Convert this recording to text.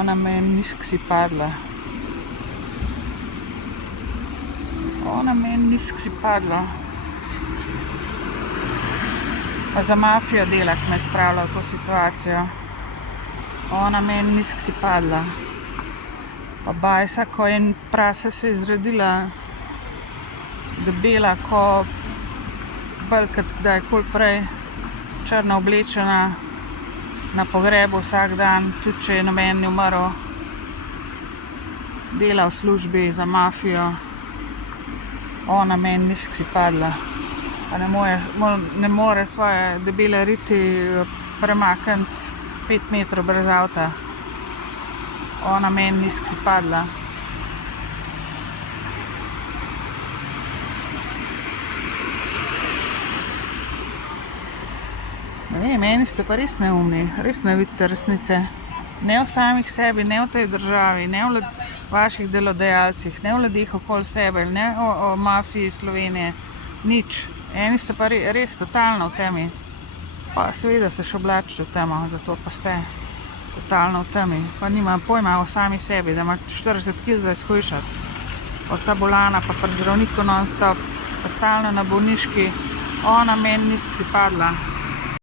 Ona meni nizko si padla. Ona meni nizko si padla. Pa za mafijo dela, ki me je spravila v to situacijo. Ona meni nizko si padla. Pa bajsa, ko en prase se je zredila, debela, ko bolj kot kdajkoli prej, črno oblečena, na pogrebu vsak dan, tudi če je noben ni umrl, dela v službi za mafijo. Ona meni nizko si padla. Pa ne more svoje debele riti premakniti 5 metrov brez avta. Ona meni nizko si padla. Ne, meni ste pa res neumni, res ne vidite resnice. Ne v samih sebi, ne v tej državi, ne v vaših delodajalcih, ne v ljudeh okoli sebe, ne o mafiji Slovenije. Nič. Eni ste pa res totalno v temi. Pa seveda se še oblačite v temo, zato pa ste totalno v temi. Pa nima pojma o sami sebi, da ima 40 kg za izhujšati. Pa vsa bolana, pa pri zdravniku non stop, pa stalno na bolniški. Ona meni nizko si padla.